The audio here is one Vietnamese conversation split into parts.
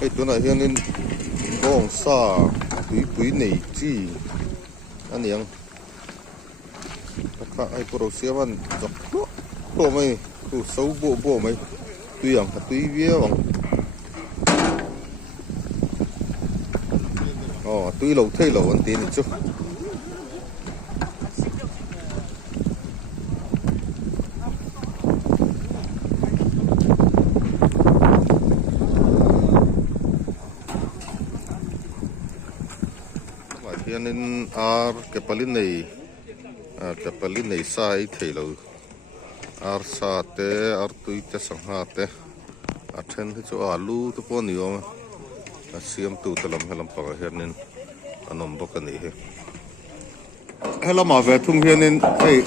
cái chỗ này hiện nên bông sa túi nảy chi anh em các ai pro xe man dọc bộ mày tu xấu bộ mày túi vía bằng túi lẩu thay lẩu anh tiền chứ nên cái palin này sai thấy lâu sa te tui te sang ha te then thì chỗ alu to pon nhiều siam tu talam helam pa hian nên anom bok ani he helam ave thung hian nên ei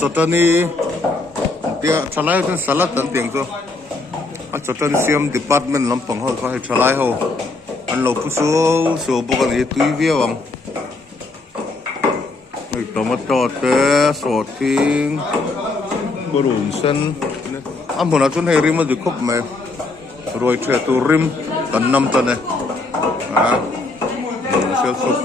chotani tia chalai ten salat tan tiang cho chotani siam department lampang ho kha chalai ho an lo pu so bok ani tui via wang tomato te sốt thing burung sen amuna chun he rim du khop me roi the tu rim tan nam tan ne sel sup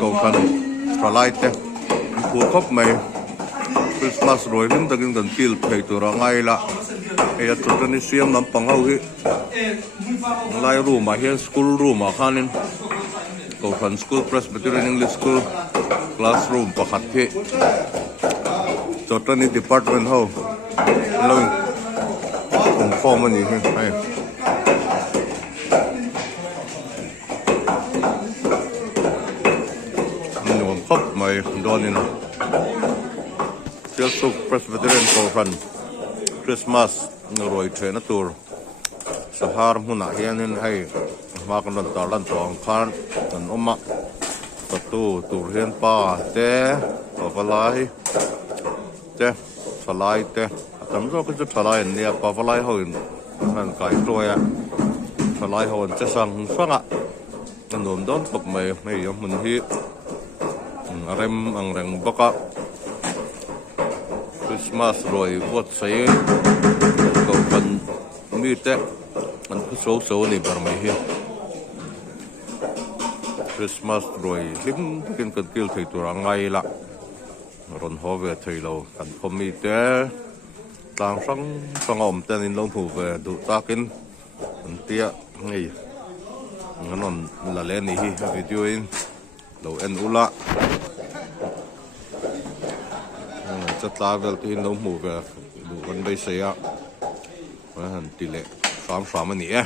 ko kan tralai te pu khop me Christmas roi rim takin dan til phei tu ra ngai la e ya tu ni siam nam pang ho hi lai room ma hian school room ma khanin ko kan school Presbyterian English School classroom pakhat hi chotani department ho lo form ani hi ai nuam khop mai donin Chelsea Presbyterian Conference Christmas roi train tour sahar huna hianin hai ma kan dan talan tong khan an oma tu hian pa te palai te salai te tam zo cái salai ne pa palai ho nan kai toya salai ho che sang fanga nom don pok mai yom mun hi rem ang reng baka Christmas rồi vot sai ko pan mi te an so ni bar mai hi Christmas rồi lim kin kan til thei tur angai la ron ho ve thei lo kan khomi te tang sang om ten in long hu ve du takin an tia ngei nganon la le ni hi video in lo en ula chat la vel tin long hu ve du kan bei se ya han tile sam ani e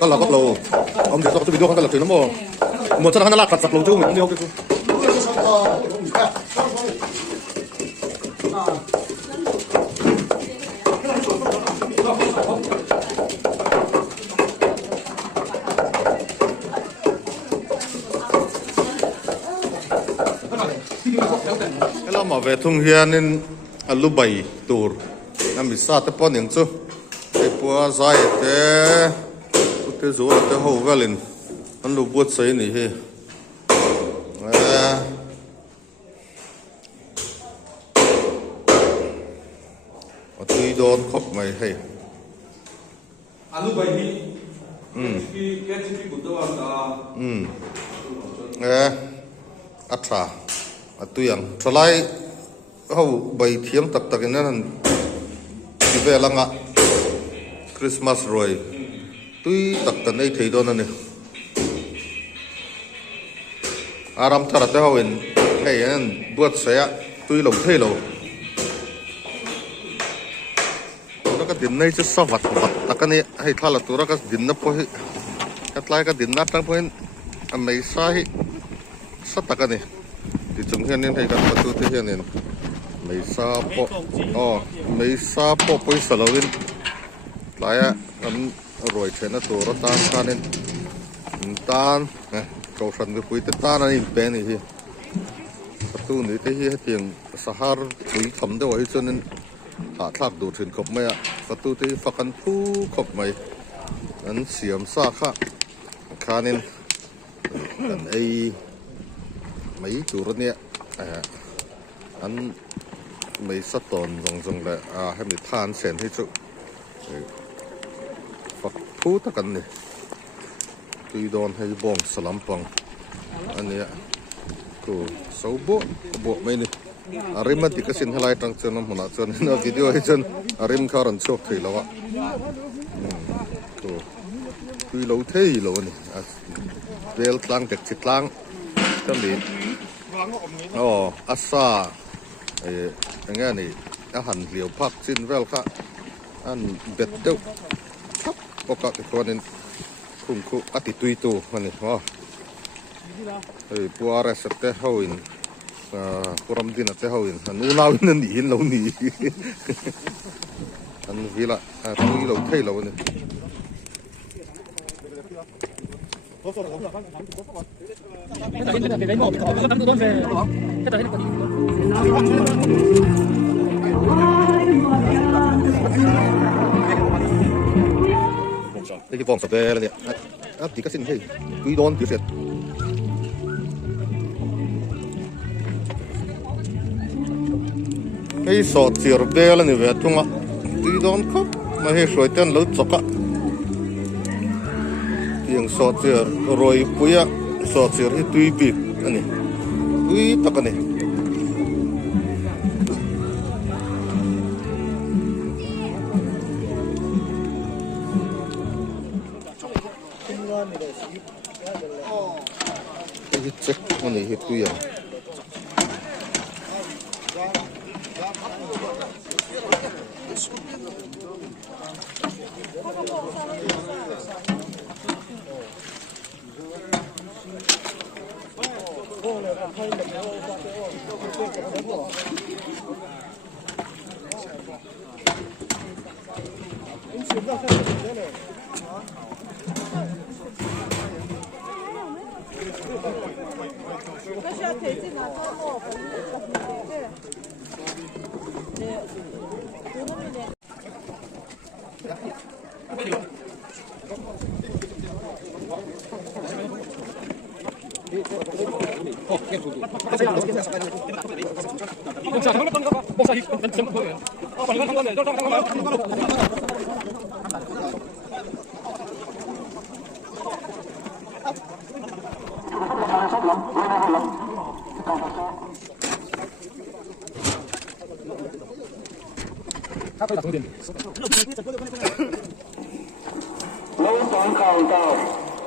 cái là góc lầu ông để cho cái video không cái là chuyện nó một chân hắn là cắt sạc lầu chung mình đi không cái là mà về thung hiền nên lúc bảy tour năm bị sa tới pon những chú cái bữa dài cái rùa cái hồ ga lên anh lục buốt sấy này he tuy đón khóc mày hay anh lục bay đi cái của tôi atra tuyang thalai ho bay thiam tak tak in an ti ve langa Christmas rồi tui tak tan ei thei don ani aram thara te hoin hei an buat saya tui lo thei lo nó cái din nei chu sa vat takani hei thala tura ka din na po hi katlai ka din na tang po hin amei sa hi sa takani ti chung hian nen hei ka tu te hian nen mei sa po mei sa po poi sa lo in laya an rồi chuyện nó tổ nó tan tan nên tan này cầu sân cái quý tan anh in pen này thì tu này thế hi tiếng sahar tui thầm đâu ấy cho nên hạ thác đồ thuyền khop mày à tu thế phát ăn thu khop mày anh xiêm sa khá khá nên anh ấy mấy chủ rồi nè anh mấy sát tòn rong lại hay mình than sen hết chỗ phát thu tất cả này tùy đòn hay bong sắm bong anh ấy cô sáu bộ mấy này rim thì cái xin hai trang chân nó chân nó video hay chân rim khá là chọc thì lâu ạ cô tùy lâu thế lâu này bel lang đẹp chít lang cho mình asa anh nghe này hành liều park xin vel khác anh bet đâu có cái con nên cùng cô tùy tu này puara sate hawin puram din ate hawin nulaw na nihin law ni an vila tui law thei law ni cái vòng sập về là nè thì cái xin hey tui don tui set cái sọt chìr bê là như vậy chung á, tuy đón khóc mà hay soi tên lớn chọc á, tiếng sọt chìr rồi bùi á, sọt chìr hay tuy bịt anh này, tuy tắc anh này, cái check anh này hay tuy à.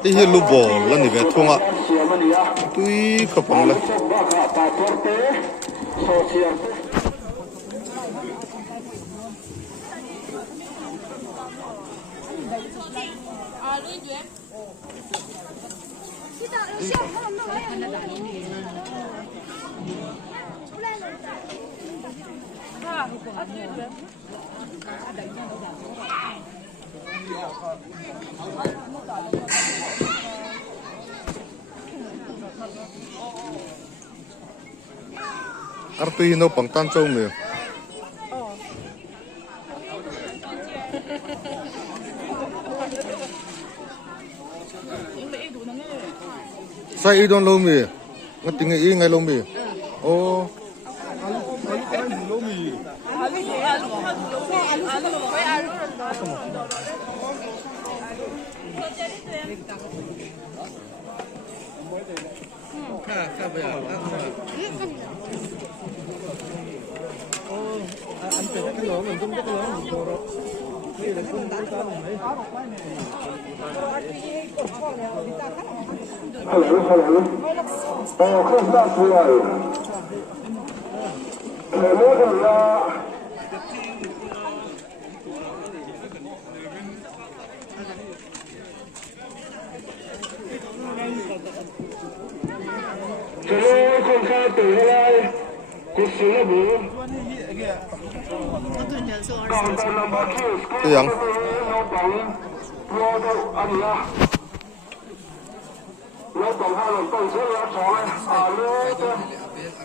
Cái hi lu bò là như vậy thung ạ, tuy khập bằng lên. Arti no pangtan châu mi. Sai don lâu mi, ngat tinggal i ngai lâu mi. Oh. Hello. Close that way. Cái gì? Nó còn hai lần tuần sẽ là chọn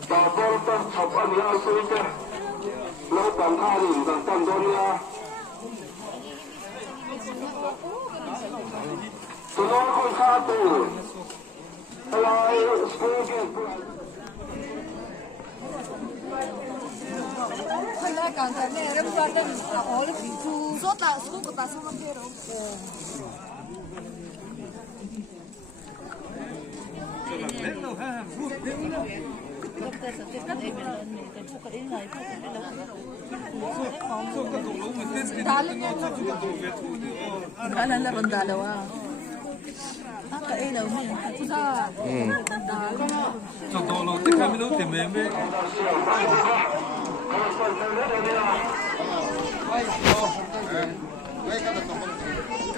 bà con tâm chọc anh nhau suy chứ lâu tầm tha đình tầm tầm đôn nha tụi nó không xa tù lại suy chứ Hôm nay càng thấy này em ra đây là ó là bị thu rốt là xuống của ta xong không kia đâu. Kala na ron dalawa. Kailaw mo yun. Sa dolo, te kami daw timeme.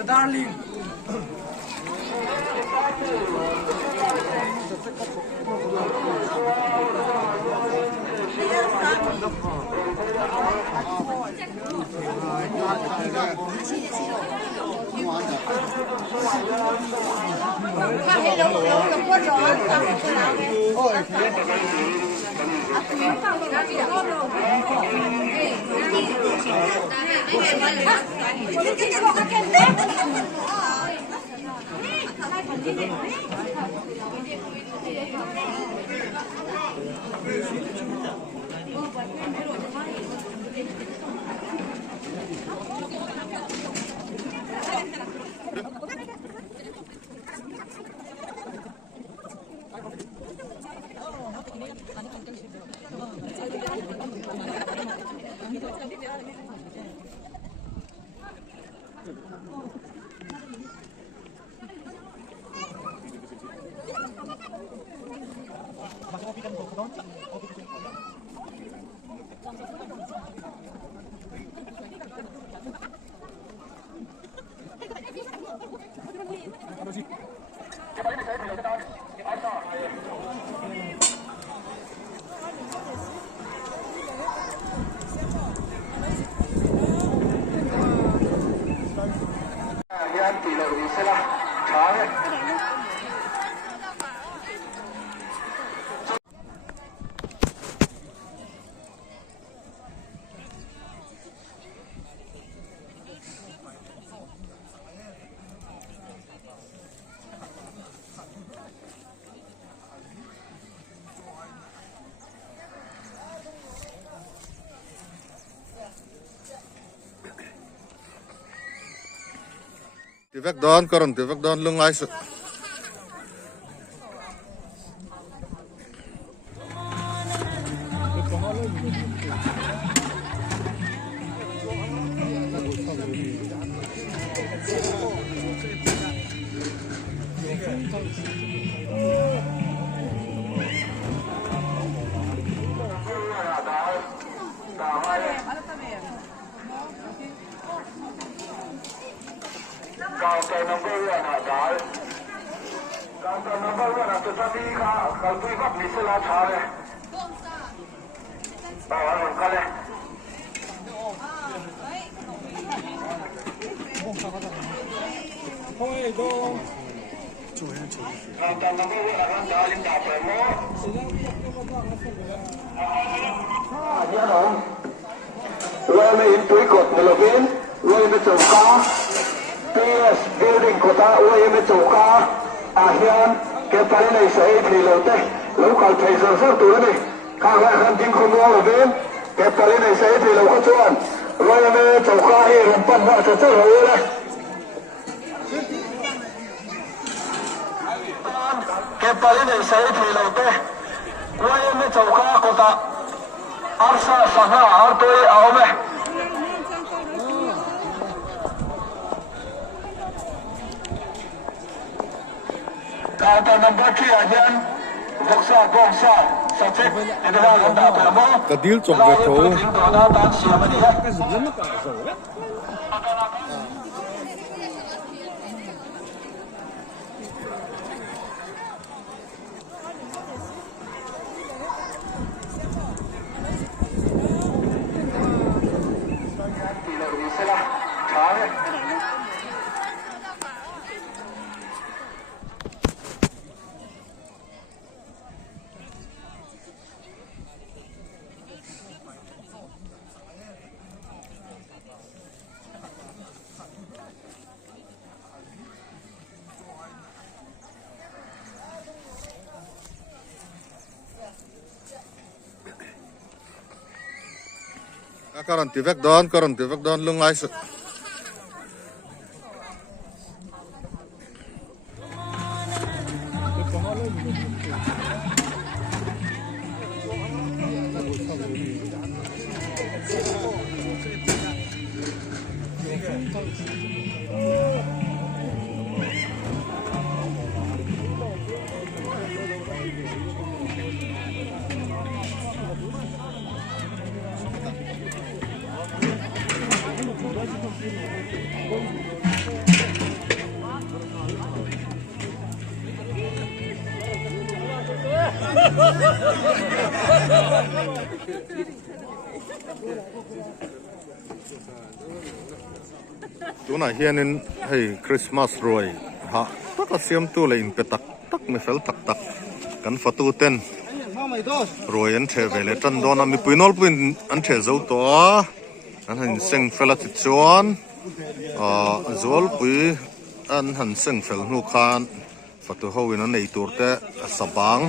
Darling. Hay đâu có rõ tao cái nào đấy. Ôi thế. Yan tỷ lệ thì sẽ là trái này. Ti vek don karon ti vek don lung lai su Cao cây number one hả trái. Cao cây number one là từ ta đi cả cao tuy góc mình sẽ là trái này. Bảo anh làm cái này. Cao cây number one là anh đã linh đạo phải mô. Nhớ không? Rồi mình túi cột này là bên. Rồi mình trồng cá. PS building của ta UAM chủ ca ASEAN cái cái này sẽ thì lâu tê lâu còn thấy giờ rất tuổi này càng lại hơn chính không mua ở bên cái cái này sẽ thì lâu có chuyện UAM chủ ca thì làm phần họ sẽ rất lâu đây cái cái này sẽ thì lâu tê UAM chủ ca của ta Arsa Sangha Artoi Aome Kata number 3 again. Voksa Gongsa Sacek Edha Ganda Permo. Kadil chong ve tho. Cái gì nó cả rồi đấy. karan ti vek don lung lai su tu na hianin hei Christmas roi ha taka siam tu le in petak tak me fel tak tak kan fatu ten roi an the vele tan don ami puinol puin an the zo to an han seng fela ti chuan zol pui an han seng fel nu khan fatu hoin an nei tur te sabang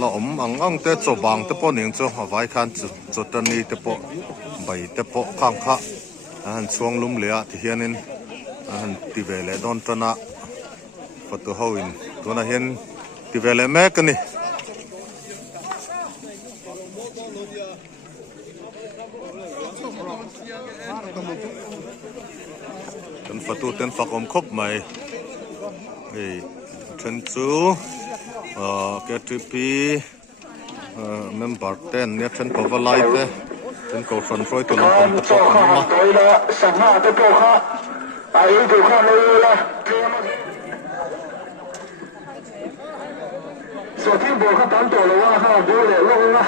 la ang ang te chobang te po ning chu hawai khan chu tan ni te po bai te po khang kha an chuang lum le a ti hianin an ti vele don tana fatu hoin tuna hian ti vele me kani kan fatu ten fakom khop mai ei chen chu KTP member ten ne chen pawalai te chen ko fron froi tu lam te po ma tôi là sáng hạ tới bộ khác ai từ khác đây là số thiên bộ khác tám tổ là ha bố lệ luôn á